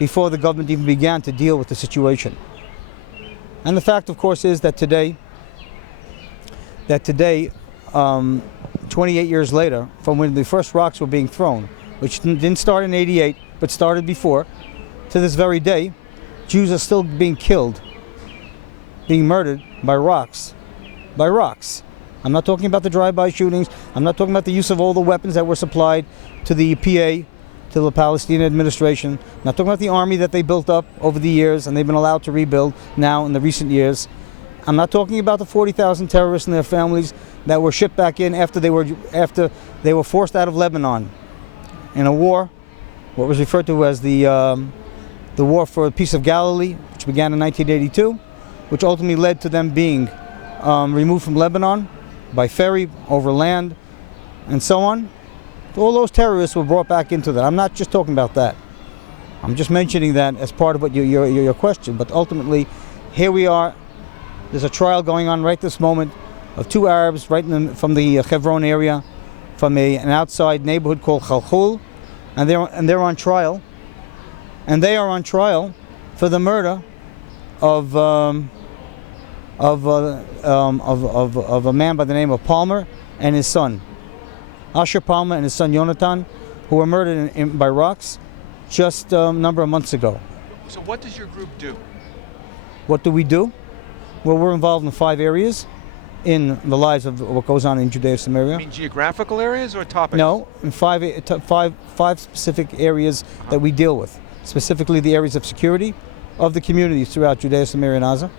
before the government even began to deal with the situation. And the fact, of course, is that today, 28 years later, from when the first rocks were being thrown, which didn't start in '88, but started before, to this very day, Jews are still being killed, being murdered by rocks. By rocks. I'm not talking about the drive-by shootings. I'm not talking about the use of all the weapons that were supplied to the PA, to the Palestinian administration. I'm not talking about the army that they built up over the years and they've been allowed to rebuild now in the recent years. I'm not talking about the 40,000 terrorists and their families that were shipped back in after they were forced out of Lebanon in a war, what was referred to as the War for the Peace of Galilee, which began in 1982, which ultimately led to them being removed from Lebanon by ferry, over land, and so on. All those terrorists were brought back into that. I'm not just talking about that. I'm just mentioning that as part of what your question. But ultimately, here we are. There's a trial going on right this moment of two Arabs from the Hebron area, from an outside neighborhood called Khalkhul, and they're on trial. And they are on trial for the murder of a man by the name of Palmer and his son, Asher Palmer and his son Yonatan, who were murdered by rocks just a number of months ago. So what does your group do? What do we do? Well, we're involved in 5 areas in the lives of what goes on in Judea Samaria. You mean geographical areas or topics? No, in five specific areas that we deal with. Specifically the areas of security of the communities throughout Judea, Samaria, and Gaza.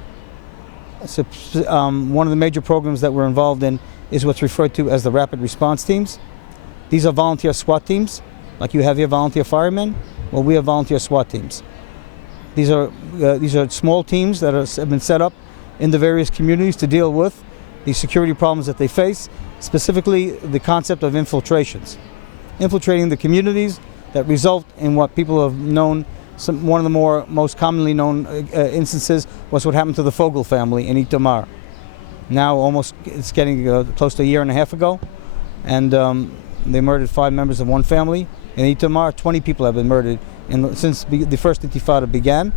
So, one of the major programs that we're involved in is what's referred to as the rapid response teams. These are volunteer SWAT teams, like you have here volunteer firemen. Well, we have volunteer SWAT teams. These are small teams that have been set up in the various communities to deal with the security problems that they face, specifically the concept of infiltrations. Infiltrating the communities that result in what people have known. One of the most commonly known instances was what happened to the Fogel family in Itamar. Now it's getting close to a year and a half ago, and they murdered 5 members of one family. In Itamar, 20 people have been murdered since the first Intifada began.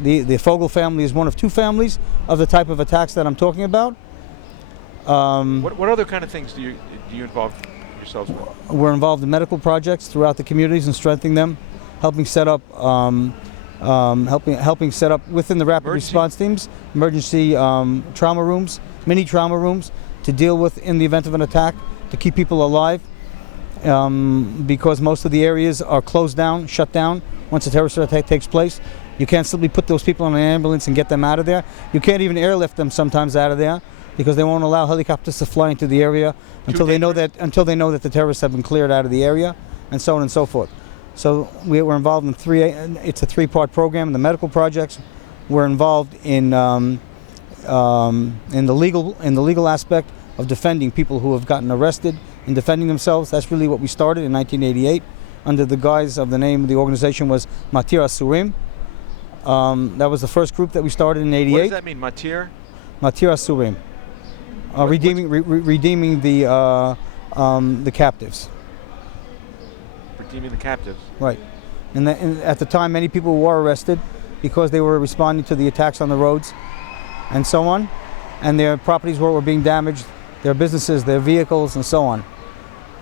The Fogel family is one of 2 families of the type of attacks that I'm talking about. What other kind of things do you involve yourselves with? We're involved in medical projects throughout the communities and strengthening them, helping set up within the rapid response teams emergency trauma rooms, mini trauma rooms to deal with in the event of an attack, to keep people alive, because most of the areas are closed down, shut down once a terrorist attack takes place. You can't simply put those people on an ambulance and get them out of there. You can't even airlift them sometimes out of there because they won't allow helicopters to fly into the area until they know that the terrorists have been cleared out of the area, and so on and so forth. So we're involved in it's a 3-part program in the medical projects. We're involved in the legal aspect of defending people who have gotten arrested and defending themselves. That's really what we started in 1988 under the guise of the name of the organization was Matir Asurim. That was the first group that we started in '88. What does that mean, Matir? Matir Asurim. Redeeming the captives. Redeeming the captives. Right. And at the time, many people were arrested because they were responding to the attacks on the roads and so on. And their properties were being damaged, their businesses, their vehicles, and so on.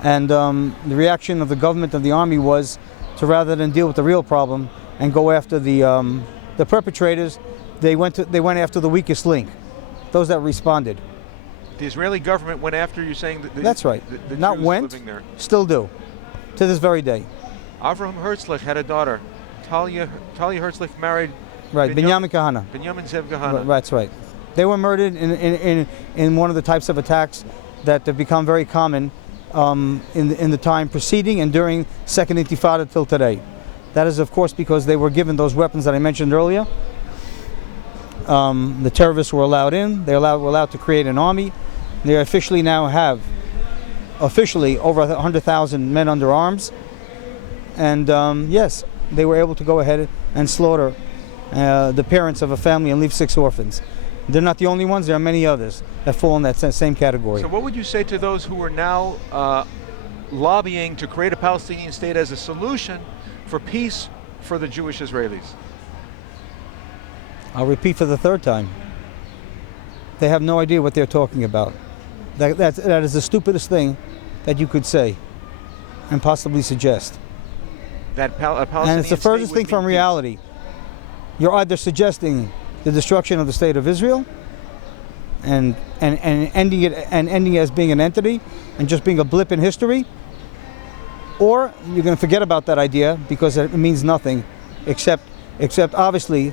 And the reaction of the government and the army was to, rather than deal with the real problem and go after the perpetrators, they went after the weakest link, those that responded. The Israeli government went after you, saying that that's right. The Not Jews went, living there. Still do, to this very day. Avraham Herzlich had a daughter. Talia Herzlich married. Right, Binyamin Kahana. Binyamin Zev Kahana. That's right. They were murdered in one of the types of attacks that have become very common in the time preceding and during Second Intifada till today. That is, of course, because they were given those weapons that I mentioned earlier. The terrorists were allowed in. Were allowed to create an army. They officially now have over 100,000 men under arms. And yes, they were able to go ahead and slaughter the parents of a family and leave 6 orphans. They're not the only ones. There are many others that fall in that same category. So what would you say to those who are now lobbying to create a Palestinian state as a solution for peace for the Jewish Israelis? I'll repeat for the third time. They have no idea what they're talking about. That is the stupidest thing that you could say and possibly suggest. That a Palestinian And it's the state furthest would thing mean from peace. reality. You're either suggesting the destruction of the state of Israel and ending it as being an entity and just being a blip in history, or you're going to forget about that idea because it means nothing, except obviously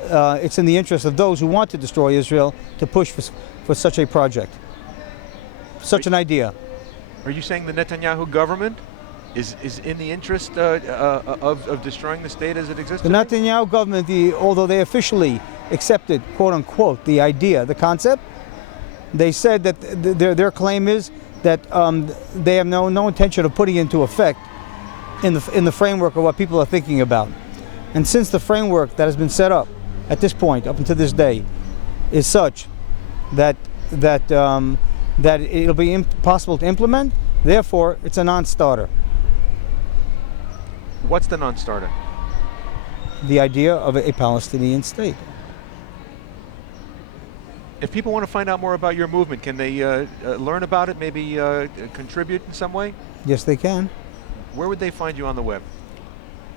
it's in the interest of those who want to destroy Israel to push for such a project, such an idea. Are you saying the Netanyahu government is in the interest of destroying the state as it exists The today? Netanyahu government, although they officially accepted, quote unquote, the idea, the concept, they said that their claim is that they have no intention of putting it into effect in the framework of what people are thinking about. And since the framework that has been set up at this point, up until this day, is such that it'll be impossible to implement, therefore it's a non-starter. What's the non-starter? The idea of a Palestinian state. If people want to find out more about your movement, can they learn about it, maybe contribute in some way? Yes, they can. Where would they find you on the web?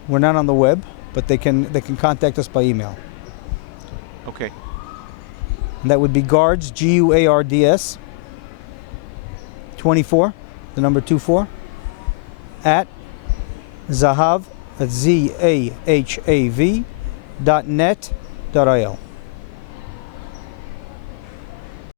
We're not on the web, but they can contact us by email. Okay. And that would be guards, GUARDS 24, the number 24, at Zahav, that's ZAHAV, .net.il.